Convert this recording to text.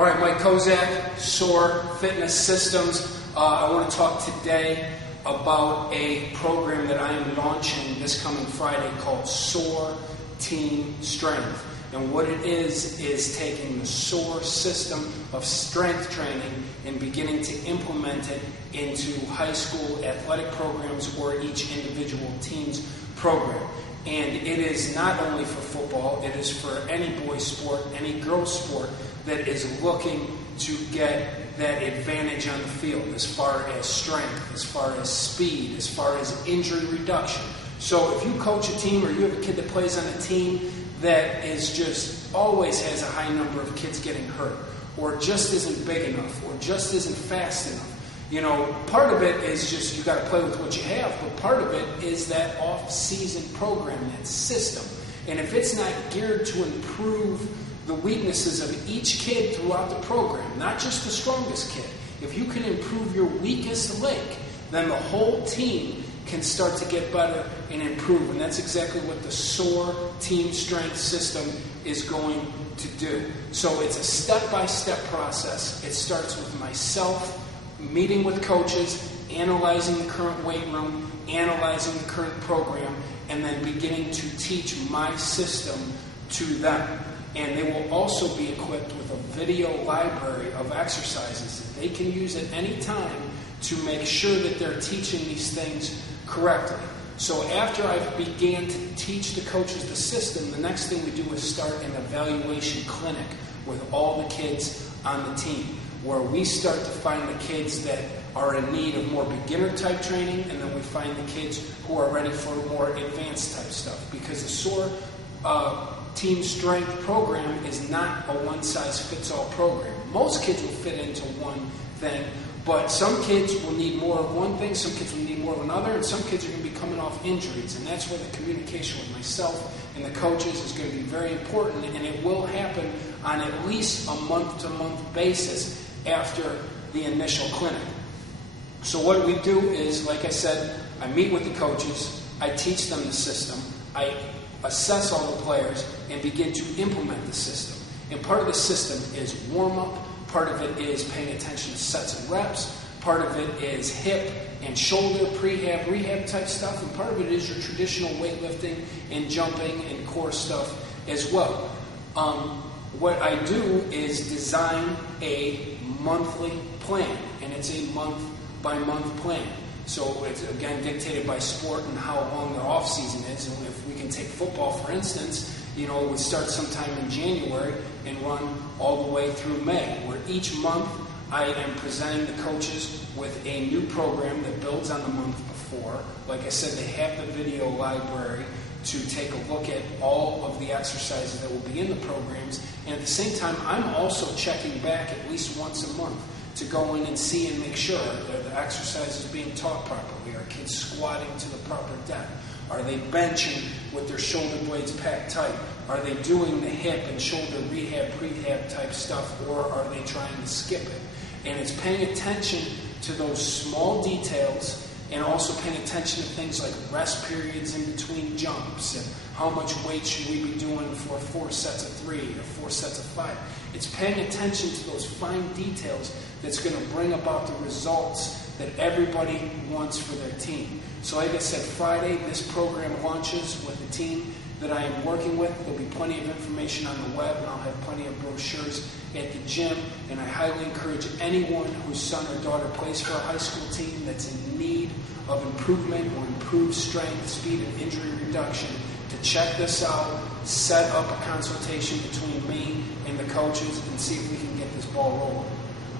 All right, Mike Kozak, SOAR Fitness Systems. I want to talk today about a program that I am launching this coming Friday called SOAR Team Strength. And what it is taking the SOAR system of strength training and beginning to implement it into high school athletic programs or each individual team's program. And it is not only for football, it is for any boys sport, any girls sport that is looking to get that advantage on the field as far as strength, as far as speed, as far as injury reduction. So if you coach a team or you have a kid that plays on a team that is just always has a high number of kids getting hurt, or just isn't big enough, or just isn't fast enough, you know, part of it is just you got to play with what you have, but part of it is that off-season program, that system. And if it's not geared to improve the weaknesses of each kid throughout the program, not just the strongest kid, if you can improve your weakest link, then the whole team can start to get better and improve. And that's exactly what the SOAR Team Strength System is going to do. So it's a step-by-step process. It starts with myself meeting with coaches, analyzing the current weight room, analyzing the current program, and then beginning to teach my system to them. And they will also be equipped with a video library of exercises that they can use at any time to make sure that they're teaching these things correctly. So after I began to teach the coaches the system, the next thing we do is start an evaluation clinic with all the kids on the team, where we start to find the kids that are in need of more beginner type training, and then we find the kids who are ready for more advanced type stuff. Because the SOAR Team Strength program is not a one-size-fits-all program. Most kids will fit into one thing, but some kids will need more of one thing, some kids will need more of another, and some kids are going to be coming off injuries. And that's where the communication with myself and the coaches is going to be very important, and it will happen on at least a month-to-month basis after the initial clinic. So what we do is, like I said, I meet with the coaches, I teach them the system, I assess all the players, and begin to implement the system. And part of the system is warm-up, part of it is paying attention to sets and reps, part of it is hip and shoulder, prehab, rehab type stuff, and part of it is your traditional weightlifting and jumping and core stuff as well. What I do is design a monthly plan, and it's a month-by-month plan. So it's, again, dictated by sport and how long their off-season is. And if we can take football, for instance, you know, it would start sometime in January and run all the way through May, where each month I am presenting the coaches with a new program that builds on the month before. Like I said, they have the video library to take a look at all of the exercises that will be in the programs. And at the same time, I'm also checking back at least once a month to go in and see and make sure that the exercise is being taught properly. Are kids squatting to the proper depth? Are they benching with their shoulder blades packed tight? Are they doing the hip and shoulder rehab, prehab type stuff, or are they trying to skip it? And it's paying attention to those small details, and also paying attention to things like rest periods in between jumps, and how much weight should we be doing for 4 sets of 3 or 4 sets of 5. It's paying attention to those fine details that's going to bring about the results that everybody wants for their team. So like I said, Friday, this program launches with the team that I am working with. There'll be plenty of information on the web, and I'll have plenty of brochures at the gym. And I highly encourage anyone whose son or daughter plays for a high school team that's in need of improvement or improved strength, speed, and injury reduction to check this out, set up a consultation between me and the coaches, and see if we can get this ball rolling.